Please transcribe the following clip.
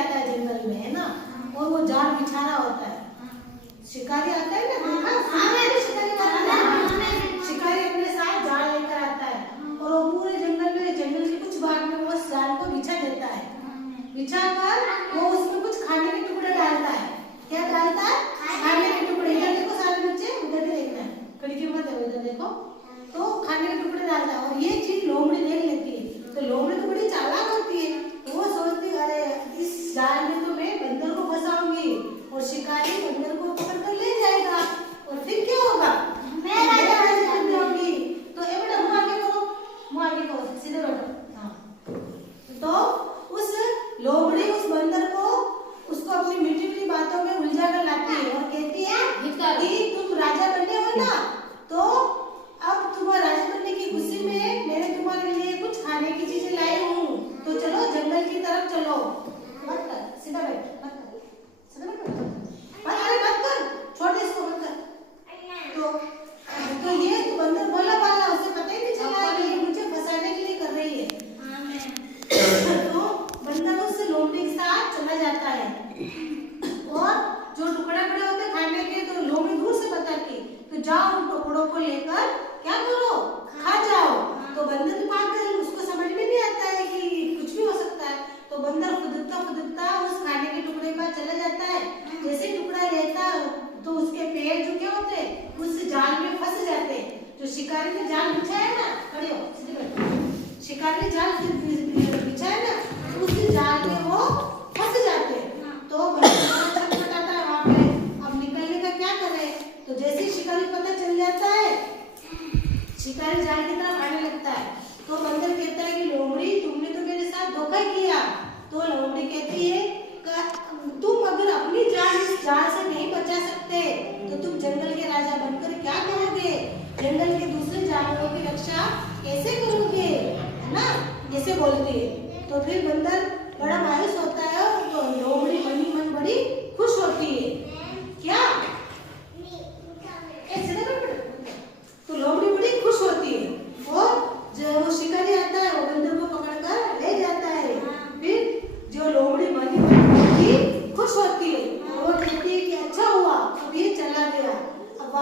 आता है जंगल में, है ना, और वो जाल बिछा रहा होता है। शिकारी आता है ना, शिकारी अपने साथ जाल लेकर आता है और वो पूरे जंगल के कुछ भाग में वो उस जाल को बिछा देता है। बिछा कर वो उसमें कुछ खाने के टुकड़े डालता है। क्या डालता है? खाने के टुकड़े। इधर देखो सारे बच्चे, उधर भी देखना है, खिड़की मत देखो, इधर देखो। तो खाने के टुकड़े डालता है और ये चीज लोमड़ी देख लेती है। तो लोमड़ी तो बड़ी चालाक होती है, तो वो सोचती है अरे इस जाल में तो मैं बंदर को फंसाऊंगी और शिकारी बंदर को पकड़ कर ले जाएगा और फिर क्या होगा, मैं राजा बन जाऊंगी। तो ये बेटा मुंह आगे करो, मुंह आगे करो, सीधे बैठो। हाँ, तो उस लोमड़ी उस बंदर को उसको अपनी मीठी मीठी बातों में उलझा कर लाती है और कहती है कि तुम राजा बने हो ना, तो अब तुम्हारा राजा बनने की खुशी में मैंने तुम्हारे लिए कुछ खाने की चीजें लाई हूँ, तो चलो जंगल की तरफ चलो। मत कर, सीधा बैठ, मत कर, सीधा बैठ, अरे मत कर, छोड़ दे इसको, मत कर। तो ये तो बंदर भोला भाला, उसे पता ही नहीं चला कि ये मुझे फंसाने के लिए कर रही है। तो बंदर उस लोमड़ी के साथ चला जाता है और जो टुकड़े बड़े होते खाने के, तो लोमड़ी दूर से बताती तो जाओ उन टुकड़ों को लेकर क्या करो, खा जाओ। तो बंदर पागल, उसको समझ में नहीं आता है कि कुछ भी हो सकता है। तो बंदर खुदकता उस खाने के टुकड़े पर चला जाता है। जैसे टुकड़ा लेता तो उसके पैर जो क्या होते उस जाल में फंस जाते। जो शिकारी ने जाल बिछाया ना, खड़े हो, सीधे बैठो, शिकारी ने जाल बिछाया ना, तो उस जाल में वो फंस जाते। तो छटपटाता है वहां पे, अब निकलने का क्या करे। तो जैसे शिकारी पता चल जाता है, शिकारी जाल की तरफ आने लगता है। तो बंदर कहता है कि लोमड़ी तुमने तो मेरे साथ धोखा किया। तो लोमड़ी कहती है तुम अगर अपनी जान इस जाल से नहीं बचा सकते तो तुम जंगल के राजा बनकर क्या करोगे, जंगल के दूसरे जानवरों की रक्षा कैसे करोगे, है ना, ऐसे बोलती है। तो फिर बंदर बड़ा मायूस होता है और तो लोमड़ी मनी मन बड़ी खुश होती है। क्या तो लोमड़ी बड़ी खुश होती है और जो वो शिकारी आता है वो बंदर को पकड़कर ले जाता है। फिर जो लोमड़ी मनी खुश होती है और वो कहती है कि अच्छा हुआ अब ये चला गया। अब